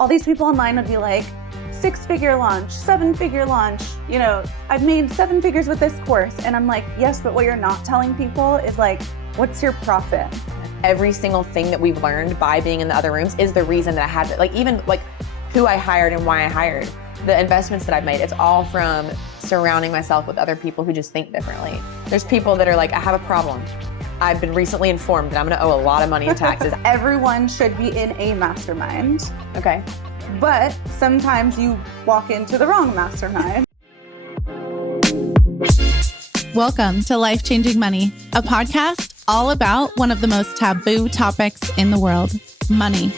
all these people online would be like, 6-figure launch, 7-figure launch, you know, I've made 7 figures with this course. And I'm like, yes, but what you're not telling people is like, what's your profit? Every single thing that we've learned by being in the other rooms is the reason that I had to, like, even like who I hired and why I hired, the investments that I've made, it's all from surrounding myself with other people who just think differently. There's people that are like, I have a problem. I've been recently informed that I'm gonna owe a lot of money in taxes. Everyone should be in a mastermind. Okay. But sometimes you walk into the wrong mastermind. Welcome to Life Changing Money, a podcast all about one of the most taboo topics in the world, money.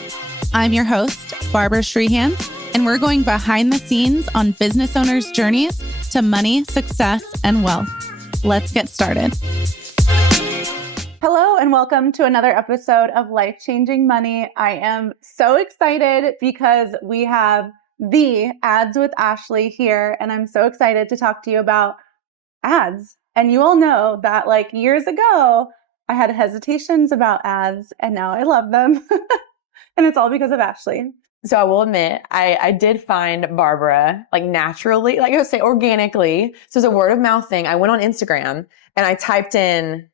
I'm your host, Barbara Strehans, and we're going behind the scenes on business owners' journeys to money, success, and wealth. Let's get started. Hello and welcome to another episode of Life Changing Money. I am so excited because we have the Ads with Ashley here, and I'm so excited to talk to you about ads. And you all know that like years ago, I had hesitations about ads and now I love them. And it's all because of Ashley. So I will admit, I did find Barbara like naturally, like I would say organically. So it's a word of mouth thing. I went on Instagram and I typed in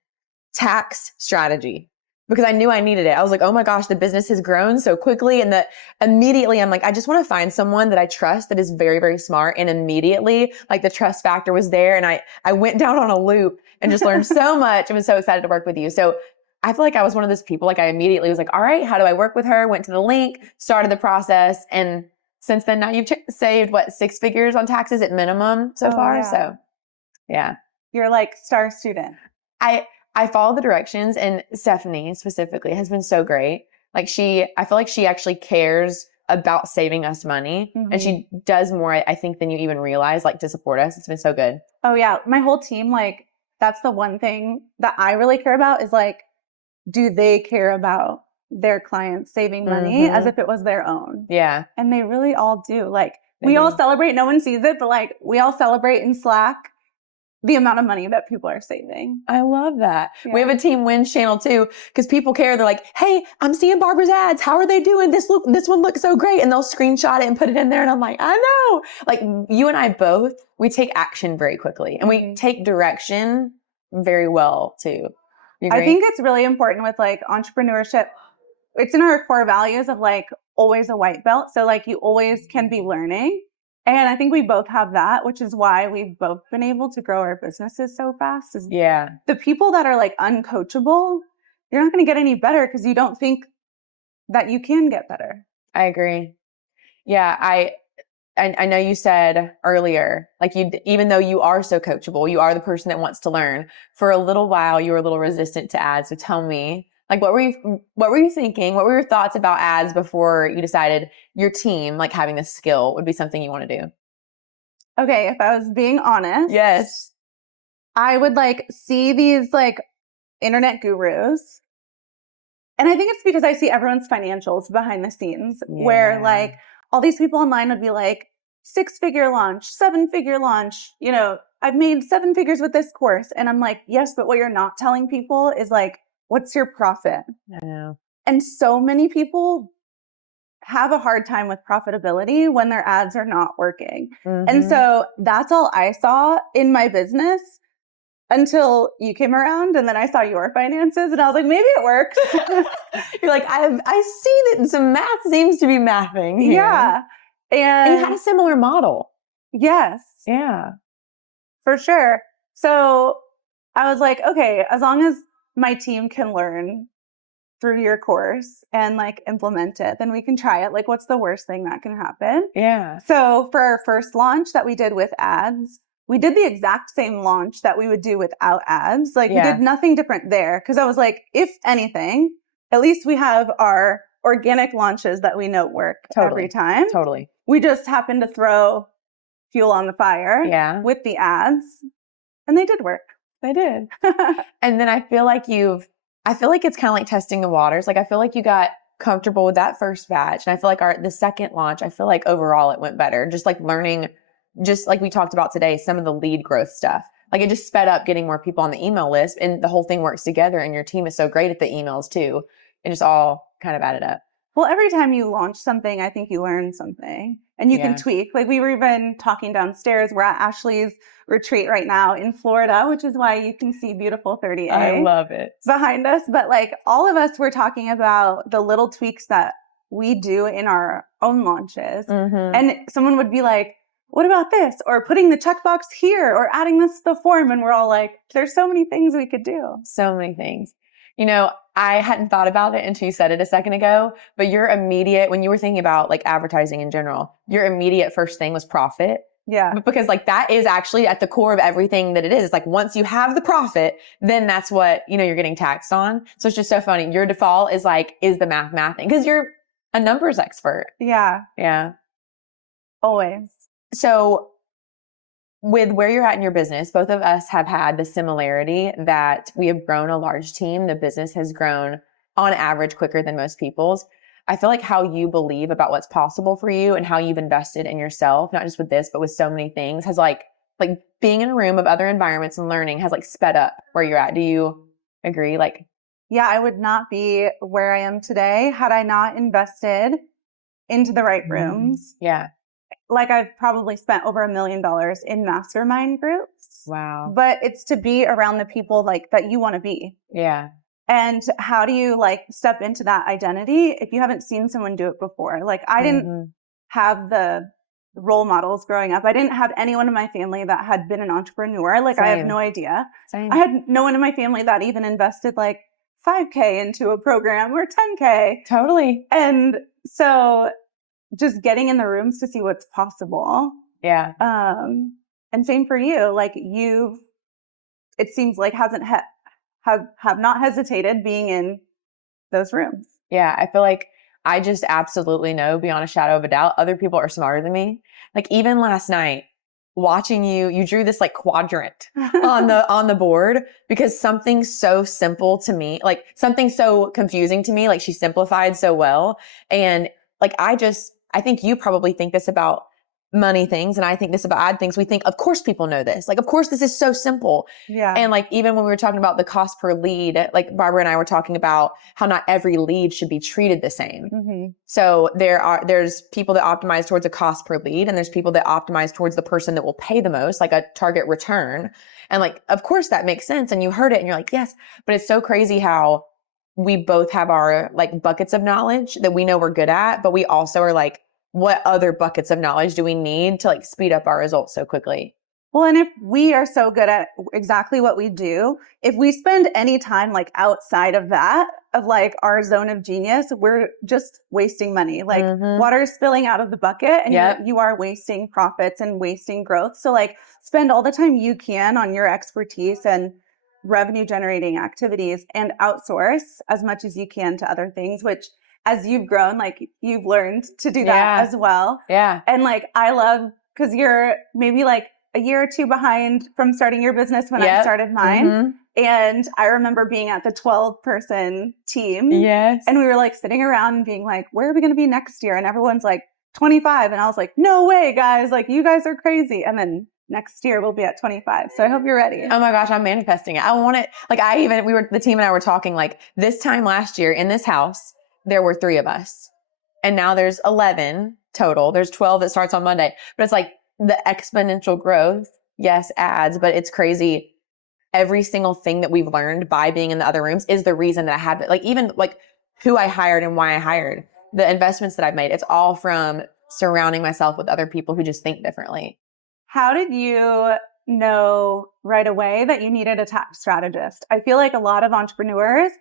tax strategy because I knew I needed it. I was like, oh my gosh, the business has grown so quickly. And that immediately I'm like, I just want to find someone that I trust that is very, very smart. And immediately like the trust factor was there. And I went down on a loop and just learned so much. I was so excited to work with you. So I feel like I was one of those people, like I immediately was like, all right, how do I work with her? Went to the link, started the process. And since then now you've saved what, 6 figures on taxes at minimum so far. Yeah. So yeah. You're like star student. I follow the directions, and Stephanie specifically has been so great. Like I feel like she actually cares about saving us money, and she does more, I think, than you even realize, like to support us. It's been so good. Oh yeah. My whole team, like that's the one thing that I really care about is like, do they care about their clients saving money as if it was their own? Yeah. And they really all do. Like we all celebrate, no one sees it, but like we all celebrate in Slack the amount of money that people are saving. I love that. Yeah. We have a team wins channel too, because people care. They're like, hey, I'm seeing Barbara's ads. How are they doing? This one looks so great. And they'll screenshot it and put it in there. And I'm like, I know. Like you and I both, we take action very quickly and we take direction very well too. You agree? I think it's really important with like entrepreneurship. It's in our core values of like always a white belt. So like you always can be learning. And I think we both have that, which is why we've both been able to grow our businesses so fast. Yeah. The people that are like uncoachable, you're not going to get any better because you don't think that you can get better. I agree. Yeah. I know you said earlier, like even though you are so coachable, you are the person that wants to learn. For a little while, you were a little resistant to ads. So tell me, like, what were you thinking? What were your thoughts about ads before you decided your team, like having this skill would be something you want to do? Okay. If I was being honest. Yes. I would like see these like internet gurus. And I think it's because I see everyone's financials behind the scenes where like all these people online would be like 6-figure launch, 7-figure launch, you know, I've made 7 figures with this course. And I'm like, yes, but what you're not telling people is like, what's your profit? I know. And so many people have a hard time with profitability when their ads are not working. And so that's all I saw in my business until you came around, and then I saw your finances and I was like, maybe it works. You're like, I see that some math seems to be mathing here. Yeah. And you had a similar model. Yes. Yeah. For sure. So I was like, okay, as long as my team can learn through your course and like implement it, then we can try it. Like, what's the worst thing that can happen? Yeah. So for our first launch that we did with ads, we did the exact same launch that we would do without ads. Like we did nothing different there. Cause I was like, if anything, at least we have our organic launches that we know work every time. Totally. We just happened to throw fuel on the fire with the ads, and they did work. They did. And then I feel like it's kind of like testing the waters. Like I feel like you got comfortable with that first batch. And I feel like the second launch, I feel like overall it went better. Just like learning, just like we talked about today, some of the lead growth stuff. Like it just sped up getting more people on the email list, and the whole thing works together, and your team is so great at the emails too. It just all kind of added up. Well, every time you launch something, I think you learn something and you can tweak. Like we were even talking downstairs. We're at Ashley's retreat right now in Florida, which is why you can see beautiful 30A. I love it. Behind us. But like all of us were talking about the little tweaks that we do in our own launches. And someone would be like, what about this? Or putting the checkbox here or adding this to the form. And we're all like, there's so many things we could do. So many things. You know, I hadn't thought about it until you said it a second ago, but your immediate, when you were thinking about like advertising in general, your immediate first thing was profit. Yeah. Because like that is actually at the core of everything that it is. It's like once you have the profit, then that's what, you know, you're getting taxed on. So it's just so funny. Your default is like, is the math thing? Because you're a numbers expert. Yeah. Yeah. Always. So with where you're at in your business, both of us have had the similarity that we have grown a large team. The business has grown on average quicker than most people's. I feel like how you believe about what's possible for you and how you've invested in yourself, not just with this, but with so many things, has like being in a room of other environments and learning has like sped up where you're at. Do you agree? Like, yeah, I would not be where I am today had I not invested into the right rooms. Yeah. Like I've probably spent over $1 million in mastermind groups. Wow. But it's to be around the people like that you want to be. Yeah. And how do you like step into that identity if you haven't seen someone do it before? Like I didn't have the role models growing up. I didn't have anyone in my family that had been an entrepreneur. Like I have no idea. I had no one in my family that even invested like $5K into a program or $10K. Totally. And so just getting in the rooms to see what's possible. Yeah. And same for you. Like it seems like have not hesitated being in those rooms. Yeah. I feel like I just absolutely know beyond a shadow of a doubt, other people are smarter than me. Like even last night watching you drew this like quadrant on the board because something so simple to me, like something so confusing to me, like she simplified so well. And like, I think you probably think this about money things and I think this about ad things. We think, of course people know this. Like, of course this is so simple. Yeah. And like, even when we were talking about the cost per lead, like Barbara and I were talking about how not every lead should be treated the same. So there's people that optimize towards a cost per lead and there's people that optimize towards the person that will pay the most, like a target return. And like, of course that makes sense. And you heard it and you're like, yes, but it's so crazy how we both have our like buckets of knowledge that we know we're good at, but we also are like, what other buckets of knowledge do we need to like speed up our results so quickly? Well, and if we are so good at exactly what we do, if we spend any time like outside of that, of like our zone of genius, we're just wasting money. Like water is spilling out of the bucket and you are wasting profits and wasting growth. So like spend all the time you can on your expertise and revenue generating activities and outsource as much as you can to other things, which as you've grown, like you've learned to do that as well. Yeah. And like, I love, cause you're maybe like a year or two behind from starting your business when I started mine. And I remember being at the 12-person team. Yes. And we were like sitting around and being like, where are we going to be next year? And everyone's like 25. And I was like, no way, guys. Like you guys are crazy. And then next year we'll be at 25. So I hope you're ready. Oh my gosh, I'm manifesting it. I want it. Like the team and I were talking like this time last year in this house, there were 3 of us and now there's 11 total. There's 12 that starts on Monday, but it's like the exponential growth. Yes, ads, but it's crazy. Every single thing that we've learned by being in the other rooms is the reason that I have it. Like even like who I hired and why I hired, the investments that I've made. It's all from surrounding myself with other people who just think differently. How did you know right away that you needed a tax strategist? I feel like a lot of entrepreneurs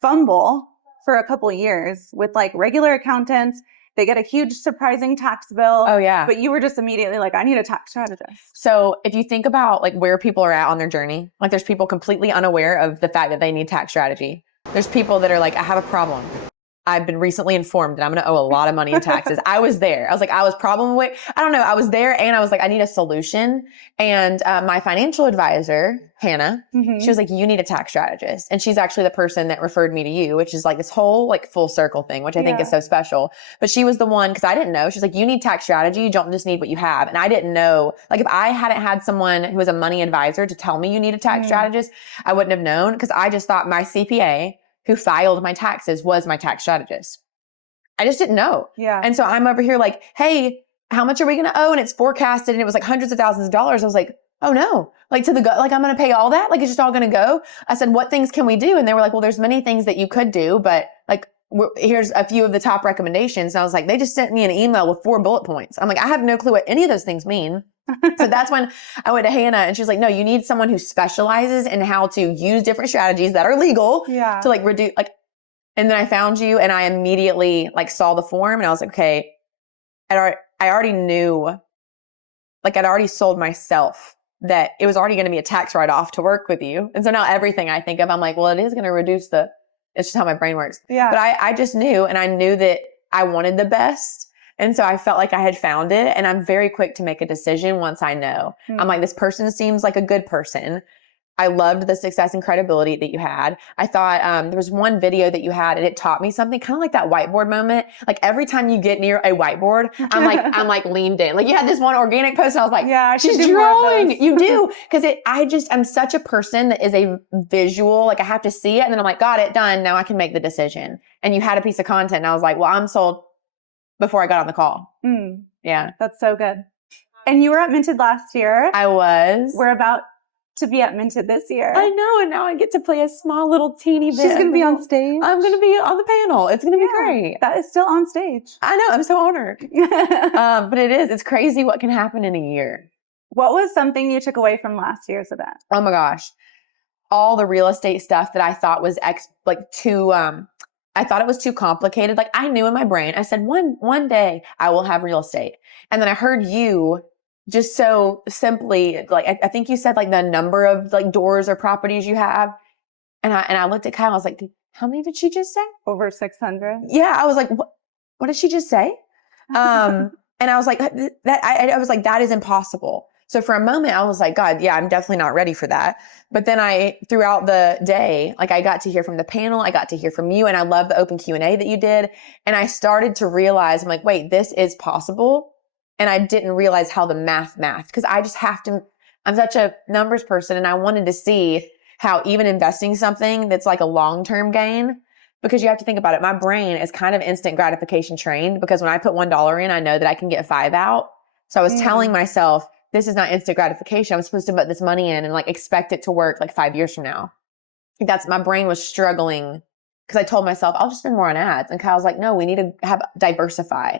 fumble for a couple of years with like regular accountants. They get a huge surprising tax bill. Oh yeah. But you were just immediately like, I need a tax strategist. So if you think about like where people are at on their journey, like there's people completely unaware of the fact that they need tax strategy. There's people that are like, I have a problem. I've been recently informed that I'm going to owe a lot of money in taxes. I was there. I was like, I was problem aware. I don't know. I was there and I was like, I need a solution. And my financial advisor, Hannah, she was like, you need a tax strategist. And she's actually the person that referred me to you, which is like this whole like full circle thing, which I think is so special. But she was the one, because I didn't know. She's like, you need tax strategy. You don't just need what you have. And I didn't know. Like if I hadn't had someone who was a money advisor to tell me you need a tax strategist, I wouldn't have known, because I just thought my CPA who filed my taxes was my tax strategist. I just didn't know. Yeah. And so I'm over here like, hey, how much are we going to owe? And it's forecasted and it was like hundreds of thousands of dollars. I was like, oh no, like I'm going to pay all that. Like it's just all going to go. I said, what things can we do? And they were like, well, there's many things that you could do, but like, here's a few of the top recommendations. And I was like, they just sent me an email with 4 bullet points. I'm like, I have no clue what any of those things mean. So that's when I went to Hannah and she's like, no, you need someone who specializes in how to use different strategies that are legal to like reduce, like, and then I found you and I immediately like saw the form and I was like, okay, I already knew, like I'd already sold myself that it was already going to be a tax write-off to work with you. And so now everything I think of, I'm like, well, it is going to reduce it's just how my brain works. Yeah. But I just knew, and I knew that I wanted the best. And so I felt like I had found it, and I'm very quick to make a decision once I know. I'm like, this person seems like a good person. I loved the success and credibility that you had. I thought there was one video that you had and it taught me something, kind of like that whiteboard moment. Like every time you get near a whiteboard, I'm like leaned in. Like you had this one organic post and I was like, yeah, she's drawing. You do. Cause I'm such a person that is a visual, like I have to see it and then I'm like, got it, done. Now I can make the decision. And you had a piece of content and I was like, well, I'm sold before I got on the call. Yeah. That's so good. And you were at Minted last year. I was. We're about to be at Minted this year. I know. And now I get to play a small little teeny bit. She's going to be on stage. I'm going to be on the panel. It's going to be great. That is still on stage. I know. I'm so honored. But it's crazy what can happen in a year. What was something you took away from last year's event? Oh my gosh. All the real estate stuff that I thought was too, I thought it was too complicated. Like I knew in my brain, I said, one day I will have real estate. And then I heard you just so simply, like, I think you said like the number of like doors or properties you have. And I looked at Kyle, I was like, how many did she just say? Over 600. Yeah. I was like, what did she just say? And I was like, I was like, that is impossible. So for a moment I was like, God, yeah, I'm definitely not ready for that. But then throughout the day, like I got to hear from the panel, I got to hear from you, and I love the open Q&A that you did. And I started to realize, I'm like, wait, this is possible. And I didn't realize how the math, because I'm such a numbers person and I wanted to see how even investing something that's like a long-term gain, because you have to think about it. My brain is kind of instant gratification trained because when I put $1 in, I know that I can get 5 out. So I was telling myself, this is not instant gratification. I'm supposed to put this money in and like expect it to work like 5 years from now. My brain was struggling because I told myself, I'll just spend more on ads. And Kyle's like, no, we need to diversify.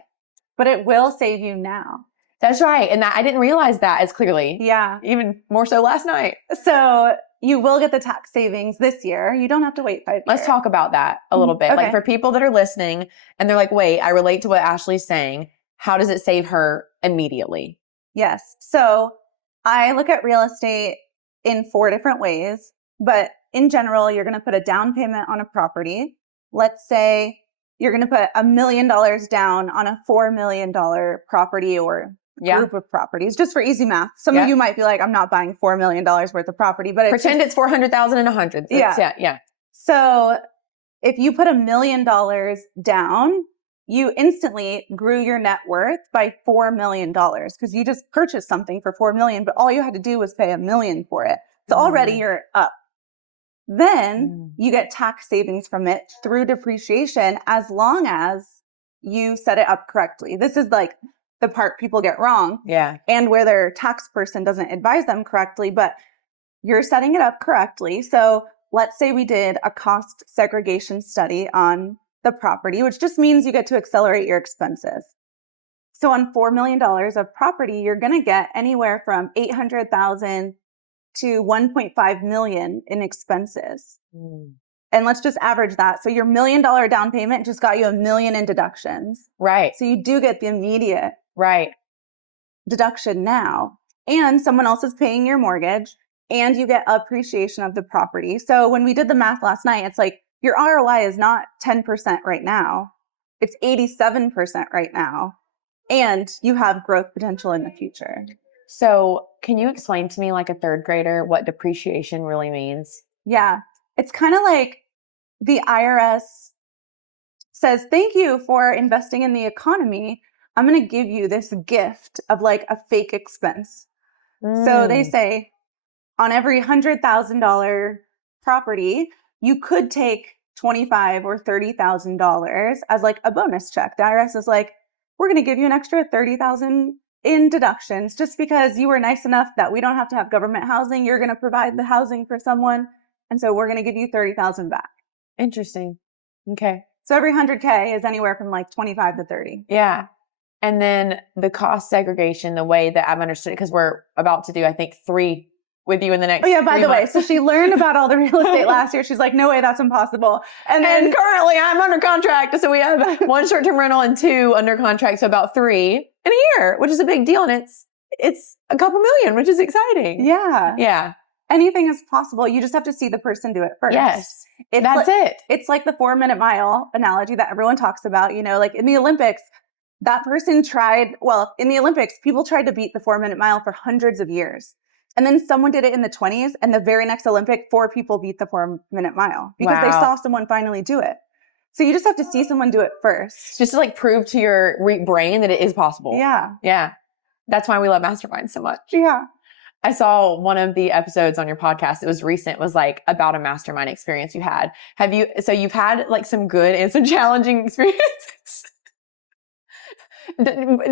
But it will save you now. That's right. And I didn't realize that as clearly. Yeah. Even more so last night. So you will get the tax savings this year. You don't have to wait 5 years. Let's talk about that a little bit. Okay. Like for people that are listening and they're like, wait, I relate to what Ashley's saying. How does it save her immediately? Yes. So I look at real estate in 4 different ways, but in general, you're going to put a down payment on a property. Let's say you're going to put $1 million down on a $4 million property or group of properties, just for easy math. Some of you might be like, I'm not buying $4 million worth of property, but pretend it's 400,000 and 100. Yeah. So if you put $1 million down, you instantly grew your net worth by $4 million because you just purchased something for $4 million, but all you had to do was pay $1 million for it. So already you're up. Then you get tax savings from it through depreciation as long as you set it up correctly. This is like the part people get wrong. Yeah. And where their tax person doesn't advise them correctly, but you're setting it up correctly. So let's say we did a cost segregation study on the property, which just means you get to accelerate your expenses. So on $4 million of property, you're going to get anywhere from $800,000 to $1.5 million in expenses. And let's just average that. So your $1 million down payment just got you $1 million in deductions. Right. So you do get the immediate right deduction now. And someone else is paying your mortgage and you get appreciation of the property. So when we did the math last night, it's like your ROI is not 10% right now. It's 87% right now. And you have growth potential in the future. So can you explain to me, like a third grader, what depreciation really means? Yeah. It's kind of like the IRS says, thank you for investing in the economy. I'm going to give you this gift of like a fake expense. So they say on every $100,000 property, you could take $25,000 or $30,000 as like a bonus check. The IRS is like, we're going to give you an extra $30,000 in deductions just because you were nice enough that we don't have to have government housing. You're going to provide the housing for someone. And so we're going to give you $30,000 back. Interesting. Okay. So every 100K is anywhere from like 25 to 30. Yeah. And then the cost segregation, the way that I've understood it, because we're about to do, I think, 3 with you in the next. Oh yeah, by 3 the way, months. so she learned about all the real estate last year. She's like, no way, that's impossible. And then currently I'm under contract. So we have 1 short-term rental and 2 under contract. So about 3 in a year, which is a big deal. And it's a couple million, which is exciting. yeah. Yeah. Anything is possible. You just have to see the person do it first. Yes. It's That's like, it. It's like the 4-minute mile analogy that everyone talks about, you know, like in the Olympics, that person in the Olympics, people tried to beat the 4-minute mile for hundreds of years. And then someone did it in the 20s, and the very next Olympic, 4 people beat the 4-minute mile because they saw someone finally do it. So you just have to see someone do it first. Just to like prove to your brain that it is possible. Yeah. Yeah. That's why we love Mastermind so much. Yeah. I saw one of the episodes on your podcast. It was recent, was like about a mastermind experience you had. So you've had like some good and some challenging experiences.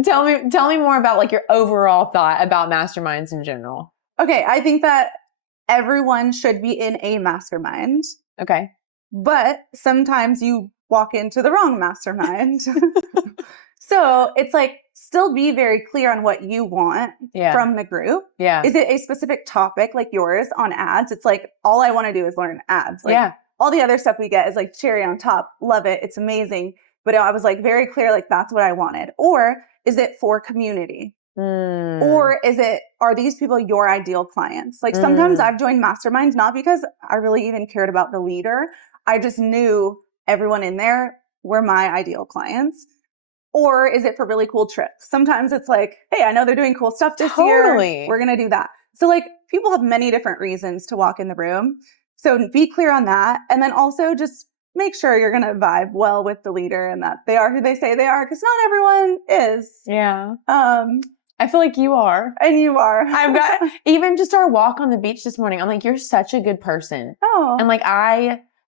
Tell me more about like your overall thought about masterminds in general. Okay. I think that everyone should be in a mastermind. Okay. But sometimes you walk into the wrong mastermind. So it's like, still be very clear on what you want from the group. Yeah. Is it a specific topic like yours on ads? It's like, all I want to do is learn ads. Like, all the other stuff we get is like cherry on top. Love it. It's amazing. But I was like very clear, like that's what I wanted. Or is it for community? Or are these people your ideal clients? Like sometimes I've joined masterminds, not because I really even cared about the leader. I just knew everyone in there were my ideal clients. Or is it for really cool trips? Sometimes it's like, hey, I know they're doing cool stuff this year. We're going to do that. So like people have many different reasons to walk in the room. So be clear on that. And then also just make sure you're going to vibe well with the leader and that they are who they say they are. Because not everyone is. Yeah. I feel like you are. And you are. I've got, even just our walk on the beach this morning, I'm like, you're such a good person. Oh. And like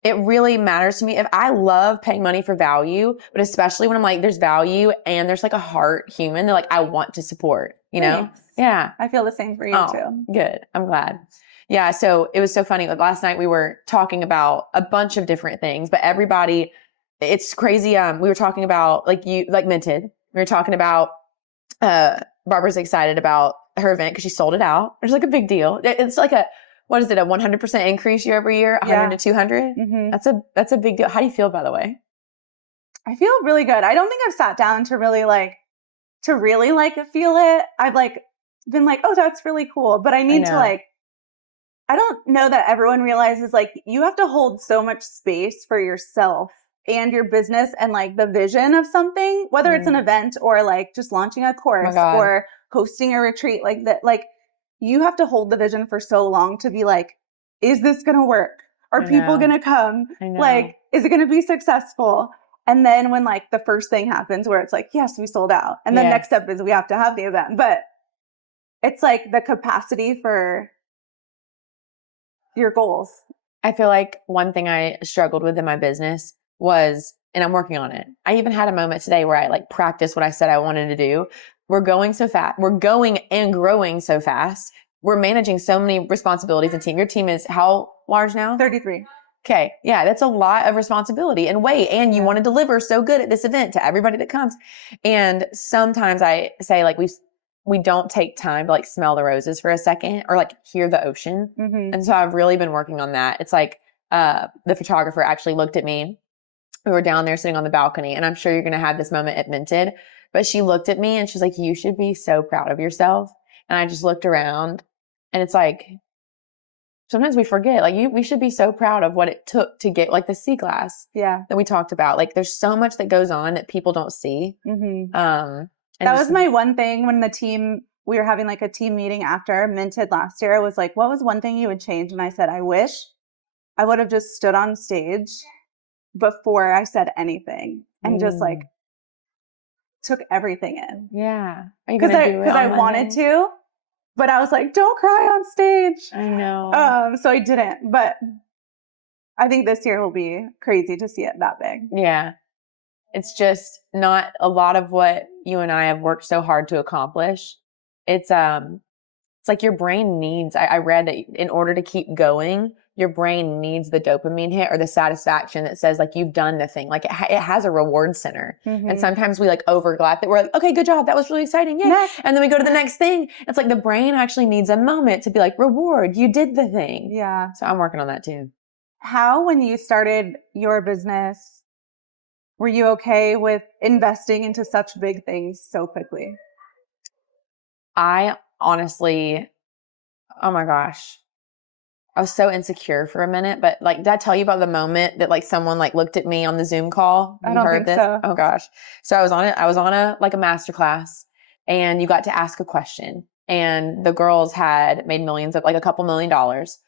it really matters to me. If I love paying money for value, but especially when I'm like, there's value and there's like a heart human that like I want to support, you know? Thanks. Yeah. I feel the same for you too. Good. I'm glad. Yeah. So it was so funny. Like last night we were talking about a bunch of different things, but everybody, it's crazy. We were talking about like Minted. We were talking about, Barbara's excited about her event because she sold it out. It's like a big deal. It's like what is it? A 100% increase year over year, 100 to 200. Mm-hmm. That's a big deal. How do you feel, by the way? I feel really good. I don't think I've sat down to really feel it. I've like been like, oh, that's really cool. But I need to like, I don't know that everyone realizes like you have to hold so much space for yourself and your business and like the vision of something, whether it's an event or like just launching a course or hosting a retreat like that. Like you have to hold the vision for so long to be like, is this going to work? Are people going to come? Like, is it going to be successful? And then when like the first thing happens where it's like, yes, we sold out. And the next step is we have to have the event. But it's like the capacity for your goals. I feel like one thing I struggled with in my business was, and I'm working on it. I even had a moment today where I like practiced what I said I wanted to do. We're going so fast. We're going and growing so fast. We're managing so many responsibilities and team. Your team is how large now? 33. Okay. Yeah. That's a lot of responsibility and weight. And you want to deliver so good at this event to everybody that comes. And sometimes I say like, we don't take time to like smell the roses for a second or like hear the ocean. Mm-hmm. And so I've really been working on that. It's like, the photographer actually looked at me. We were down there sitting on the balcony, and I'm sure you're going to have this moment at Minted, but she looked at me and she's like, you should be so proud of yourself. And I just looked around, and it's like, sometimes we forget, like we should be so proud of what it took to get like the C class that we talked about. Like there's so much that goes on that people don't see. Mm-hmm. That was my one thing when we were having like a team meeting after Minted last year. It was like, what was one thing you would change? And I said, I wish I would have just stood on stage before I said anything and just like took everything in. Yeah. Because I wanted to, but I was like, don't cry on stage. I know. So I didn't, but I think this year will be crazy to see it that big. Yeah. It's just not a lot of what you and I have worked so hard to accomplish. It's like your brain needs, I read that in order to keep going, your brain needs the dopamine hit or the satisfaction that says like you've done the thing. Like it has a reward center. And sometimes we like overlap it. We're like, okay, good job. That was really exciting. Yay. Next. And then we go to the next thing. It's like the brain actually needs a moment to be like, reward, you did the thing. Yeah. So I'm working on that too. How, when you started your business, were you okay with investing into such big things so quickly? I honestly, oh my gosh, I was so insecure for a minute, but like, did I tell you about the moment that like someone like looked at me on the Zoom call? I don't think so. Oh gosh. So I was on a masterclass, and you got to ask a question, and the girls had made millions of like a couple $1,000,000.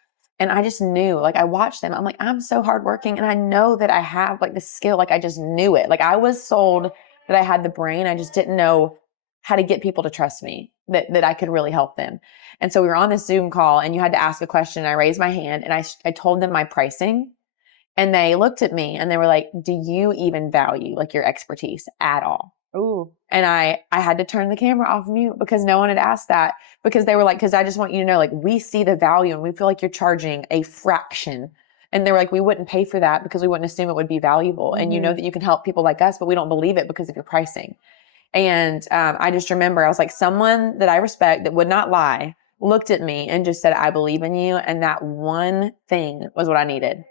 And I just knew, like I watched them. I'm like, I'm so hardworking, and I know that I have like the skill. Like I just knew it. Like I was sold that I had the brain. I just didn't know how to get people to trust me, that I could really help them. And so we were on this Zoom call, and you had to ask a question. I raised my hand, and I told them my pricing, and they looked at me and they were like, do you even value like your expertise at all? Ooh. And I had to turn the camera off mute because no one had asked that, because they were like, because I just want you to know, like, we see the value and we feel like you're charging a fraction. And they were like, we wouldn't pay for that because we wouldn't assume it would be valuable. And you know that you can help people like us, but we don't believe it because of your pricing. And I just remember I was like, someone that I respect that would not lie looked at me and just said, I believe in you. And that one thing was what I needed.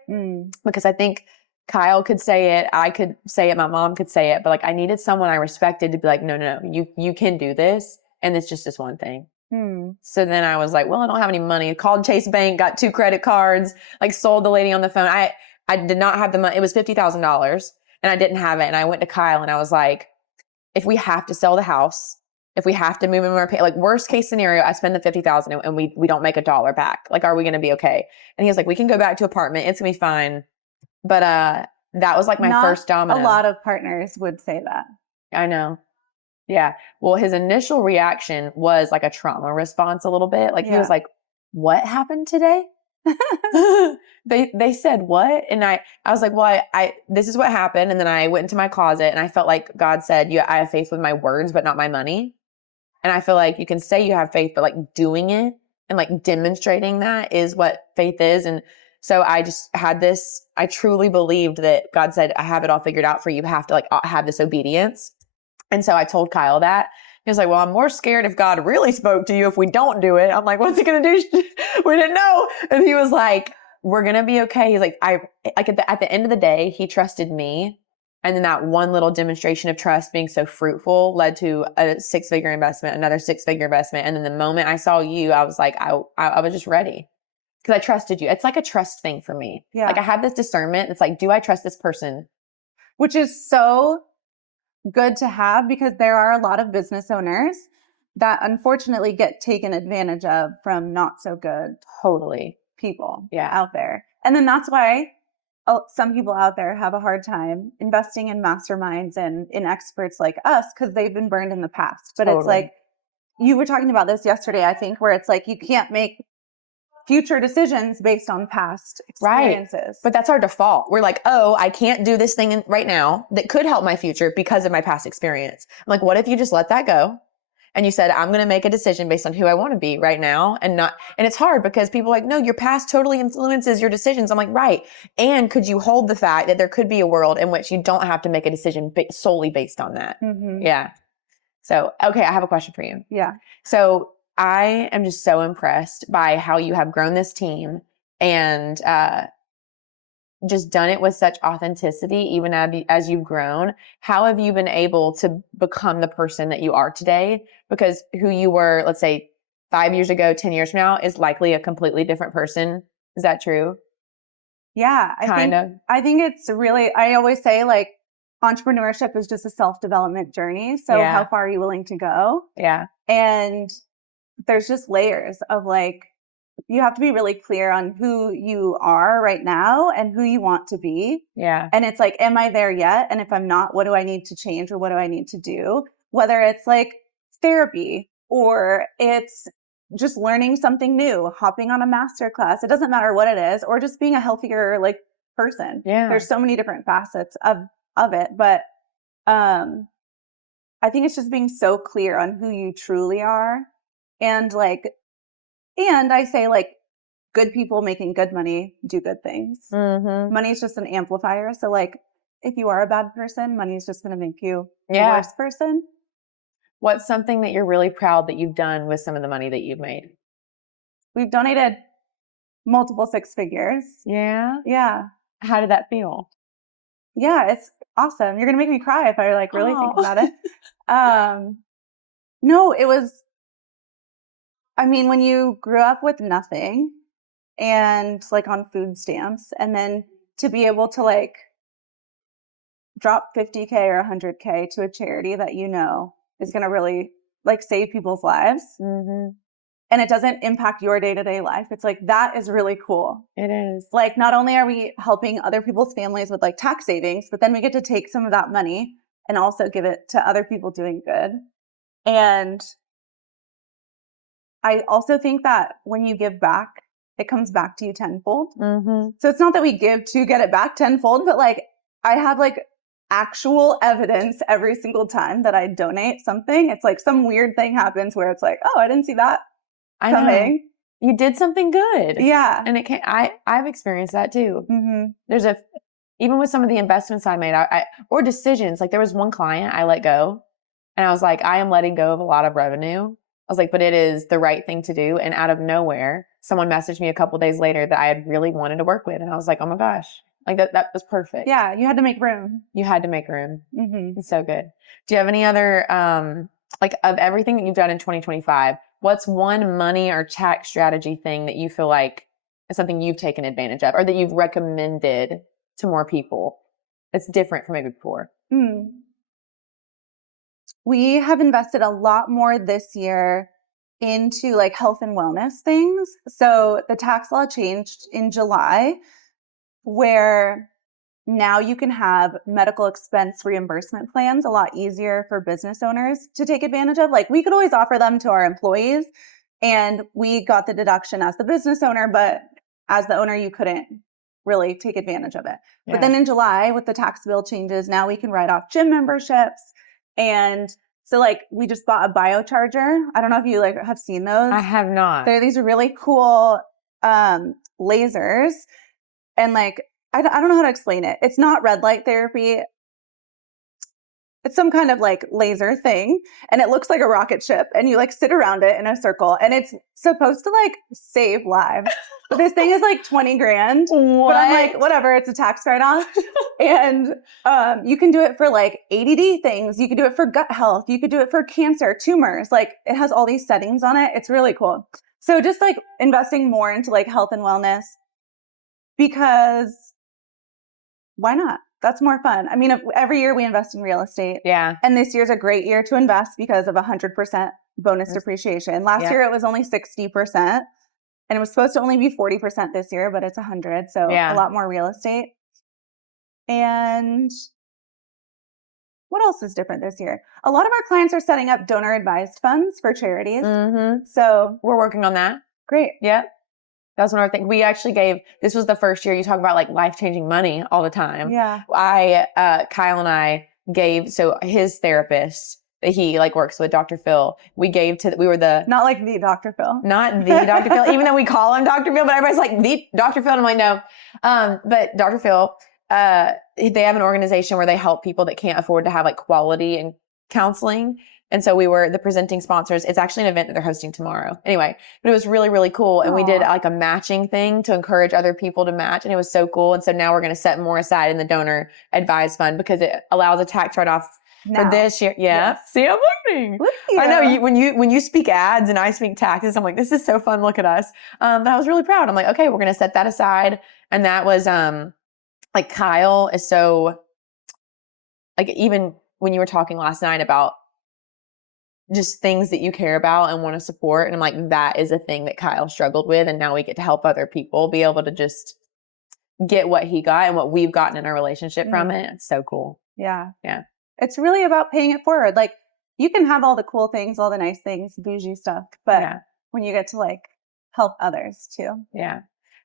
Because I think Kyle could say it, I could say it, my mom could say it, but like I needed someone I respected to be like, no, you can do this. And it's just this one thing. So then I was like, well, I don't have any money. I called Chase Bank, got 2 credit cards, like sold the lady on the phone. I did not have the money. It was $50,000 and I didn't have it. And I went to Kyle and I was like, if we have to sell the house, if we have to move in our pay, like worst case scenario, I spend the $50,000 and we don't make $1 back. Like, are we going to be okay? And he was like, we can go back to apartment. It's gonna be fine. But, that was like my first domino. A lot of partners would say that. I know. Yeah. Well, his initial reaction was like a trauma response a little bit. Like he was like, what happened today? They said what? And I was like, well, I this is what happened. And then I went into my closet and I felt like God said, I have faith with my words, but not my money. And I feel like you can say you have faith, but like doing it and like demonstrating that is what faith is. And so I just had this, I truly believed that God said, I have it all figured out for you. You have to like have this obedience. And so I told Kyle that. He was like, well, I'm more scared if God really spoke to you if we don't do it. I'm like, what's he going to do? We didn't know. And he was like, we're going to be okay. He's like, at the end of the day, he trusted me. And then that one little demonstration of trust being so fruitful led to a 6-figure investment, another 6-figure investment. And then the moment I saw you, I was like, I was just ready because I trusted you. It's like a trust thing for me. Yeah. Like I have this discernment. It's like, do I trust this person? Which is so good to have because there are a lot of business owners that unfortunately get taken advantage of from not so good people out there. And then that's why some people out there have a hard time investing in masterminds and in experts like us because they've been burned in the past. But it's like, you were talking about this yesterday, I think, where it's like you can't make future decisions based on past experiences. Right. But that's our default. We're like, oh, I can't do this thing right now that could help my future because of my past experience. I'm like, what if you just let that go? And you said, I'm going to make a decision based on who I want to be right now and it's hard because people are like, no, your past totally influences your decisions. I'm like, right. And could you hold the fact that there could be a world in which you don't have to make a decision solely based on that? Yeah. So, okay, I have a question for you. Yeah. So I am just so impressed by how you have grown this team and just done it with such authenticity, even as you've grown. How have you been able to become the person that you are today? Because who you were, let's say 5 years ago, 10 years from now is likely a completely different person. Is that true? Yeah. I think it's really, I always say like entrepreneurship is just a self-development journey. So how far are you willing to go? Yeah. And there's just layers of like, you have to be really clear on who you are right now and who you want to be. Yeah. And it's like, am I there yet? And if I'm not, what do I need to change or what do I need to do? Whether it's like therapy or it's just learning something new, hopping on a master class. It doesn't matter what it is, or just being a healthier like person. Yeah. There's so many different facets of it, but I think it's just being so clear on who you truly are. And I say like good people making good money do good things. Mm-hmm. Money is just an amplifier. So like if you are a bad person, money is just going to make you a Yeah. worse person. What's something that you're really proud that you've done with some of the money that you've made? We've donated multiple six figures. Yeah. Yeah. How did that feel? Yeah, it's awesome. You're going to make me cry if I like really think Oh. about it. No, it was, I mean, when you grew up with nothing and like on food stamps, and then to be able to like drop 50K or 100K to a charity that you know is going to really like save people's lives. Mm-hmm. And it doesn't impact your day-to-day life. It's like, that is really cool. It is. Like, not only are we helping other people's families with like tax savings, but then we get to take some of that money and also give it to other people doing good. And I also think that when you give back, it comes back to you tenfold. Mm-hmm. So it's not that we give to get it back tenfold, but like I have like actual evidence every single time that I donate something. It's like some weird thing happens where it's like, oh, I didn't see that coming. You did something good. Yeah. And it can I've experienced that too. Mm-hmm. There's even with some of the investments I made, or decisions, like there was one client I let go and I was like, I am letting go of a lot of revenue. I was like, but it is the right thing to do. And out of nowhere, someone messaged me a couple days later that I had really wanted to work with. And I was like, oh my gosh, like that was perfect. Yeah. You had to make room. You had to make room. Mm-hmm. It's so good. Do you have any other, like of everything that you've done in 2025, what's one money or tax strategy thing that you feel like is something you've taken advantage of or that you've recommended to more people that's different from maybe before? We have invested a lot more this year into like health and wellness things. So the tax law changed in July where now you can have medical expense reimbursement plans a lot easier for business owners to take advantage of. Like we could always offer them to our employees and we got the deduction as the business owner, but as the owner, you couldn't really take advantage of it. Yeah. But then in July with the tax bill changes, now we can write off gym memberships. And so like we just bought a biocharger. I don't know if you like have seen those. I have not. They're these really cool lasers. And like, I don't know how to explain it. It's not red light therapy. It's some kind of like laser thing. And it looks like a rocket ship. And you like sit around it in a circle. And it's supposed to like save lives. But this thing is like 20 grand. What? But I'm like, whatever, it's a tax write-off. And you can do it for like ADD things. You could do it for gut health. You could do it for cancer, tumors. Like it has all these settings on it. It's really cool. So just like investing more into like health and wellness because why not? That's more fun. I mean, every year we invest in real estate. Yeah. And this year's a great year to invest because of 100% bonus depreciation. Last year it was only 60%. And it was supposed to only be 40% this year, but it's 100. So a lot more real estate. And what else is different this year? A lot of our clients are setting up donor advised funds for charities. Mm-hmm. So we're working on that. Great. Yeah. That's one of our things. We actually this was the first year you talk about like life-changing money all the time. Yeah. Kyle and I gave, so his therapist that he like works with, Dr. Phil, we were not like the Dr. Phil. Not the Dr. Phil, even though we call him Dr. Phil, but everybody's like the Dr. Phil. And I'm like, no. But Dr. Phil, they have an organization where they help people that can't afford to have like quality and counseling. And so we were the presenting sponsors. It's actually an event that they're hosting tomorrow. Anyway, but it was really, really cool. And we did like a matching thing to encourage other people to match. And it was so cool. And so now we're going to set more aside in the donor advised fund because it allows a tax write-off for this year. Yeah. Yes. See, I'm learning. I know when you speak ads and I speak taxes, I'm like, this is so fun. Look at us. But I was really proud. I'm like, okay, we're going to set that aside. And that was, like Kyle is so like, even when you were talking last night about just things that you care about and want to support. And I'm like, that is a thing that Kyle struggled with. And now we get to help other people be able to just get what he got and what we've gotten in our relationship from it. It's so cool. Yeah. Yeah. It's really about paying it forward. Like you can have all the cool things, all the nice things, bougie stuff, but when you get to like help others too. Yeah.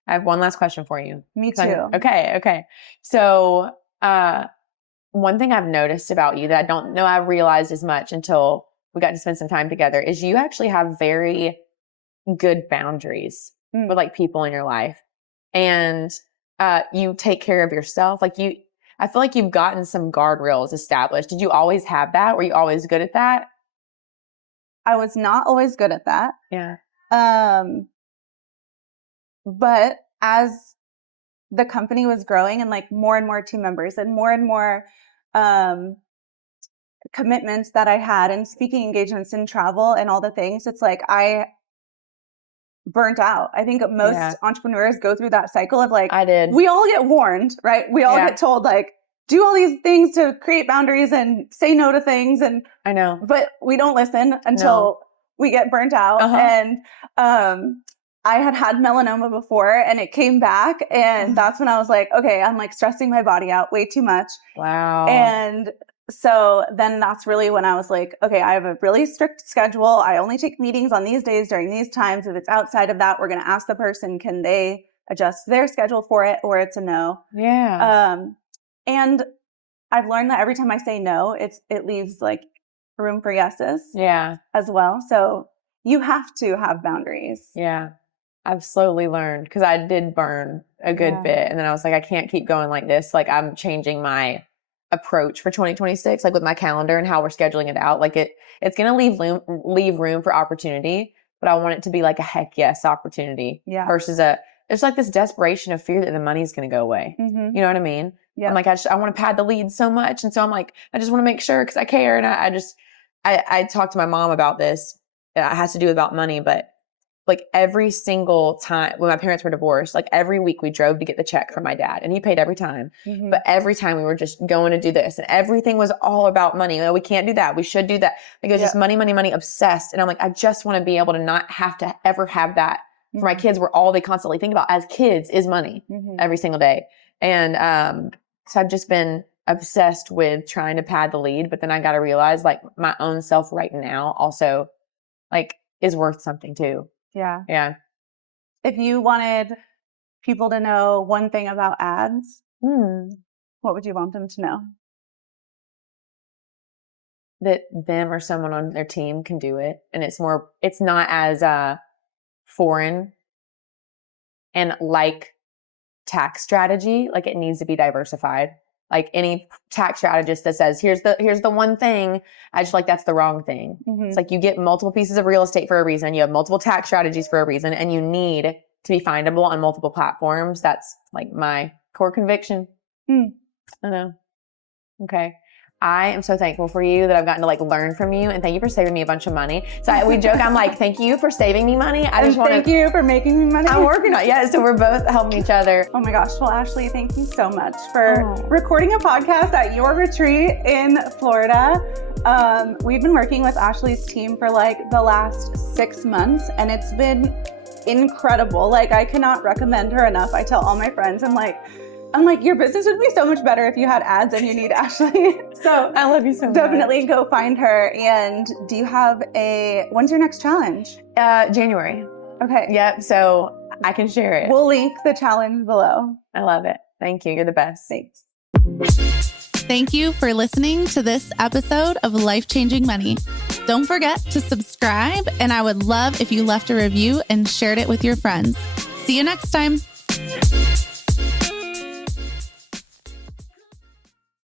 I have one last question for you. Me too. Okay. So, one thing I've noticed about you that I don't know I realized as much until we got to spend some time together is you actually have very good boundaries with like people in your life. And you take care of yourself. Like I feel like you've gotten some guardrails established. Did you always have that? Were you always good at that? I was not always good at that. Yeah. But as the company was growing and like more and more team members and more commitments that I had and speaking engagements and travel and all the things, it's like I burnt out. I think most entrepreneurs go through that cycle of like, I did. We all get warned, right? We all get told like, do all these things to create boundaries and say no to things. And I know, but we don't listen until we get burnt out. And I had melanoma before and it came back. And that's when I was like, okay, I'm like stressing my body out way too much. Wow. And so then that's really when I was like, okay, I have a really strict schedule. I only take meetings on these days during these times. If it's outside of that, we're going to ask the person, can they adjust their schedule for it, or it's a no. Yeah. And I've learned that every time I say no, it leaves like room for yeses. Yeah. As well. So you have to have boundaries. Yeah. I've slowly learned because I did burn a good bit. And then I was like, I can't keep going like this. Like I'm changing my approach for 2026, like with my calendar and how we're scheduling it out. Like it's going to leave room for opportunity, but I want it to be like a heck yes opportunity versus there's like this desperation of fear that the money's going to go away. You know what I mean? Yeah. I'm like, I want to pad the lead so much. And so I'm like, I just want to make sure because I care. And I talked to my mom about this. It has to do about money, but like every single time when my parents were divorced, like every week we drove to get the check from my dad and he paid every time. But every time we were just going to do this and everything was all about money. We can't do that. We should do that. Like it was just money, obsessed. And I'm like, I just want to be able to not have to ever have that for my kids where all they constantly think about as kids is money every single day. And so I've just been obsessed with trying to pad the lead. But then I got to realize like my own self right now also like is worth something too. Yeah. Yeah. If you wanted people to know one thing about ads, what would you want them to know? That them or someone on their team can do it. And it's not as foreign and like tax strategy, like it needs to be diversified. Like any tax strategist that says, here's the one thing, I just like, that's the wrong thing. It's like you get multiple pieces of real estate for a reason. You have multiple tax strategies for a reason, and you need to be findable on multiple platforms. That's like my core conviction. I know. Okay. I am so thankful for you that I've gotten to like learn from you, and thank you for saving me a bunch of money. So we joke, I'm like, thank you for saving me money. Thank you for making me money. I'm working on it. Yeah, so we're both helping each other. Oh my gosh. Well, Ashley, thank you so much for recording a podcast at your retreat in Florida. We've been working with Ashley's team for like the last 6 months, and it's been incredible. Like I cannot recommend her enough. I tell all my friends, I'm like, your business would be so much better if you had ads and you need Ashley. So I love you so much. Definitely go find her. And do you have when's your next challenge? January. Okay. Yep. So I can share it. We'll link the challenge below. I love it. Thank you. You're the best. Thanks. Thank you for listening to this episode of Life Changing Money. Don't forget to subscribe, and I would love if you left a review and shared it with your friends. See you next time.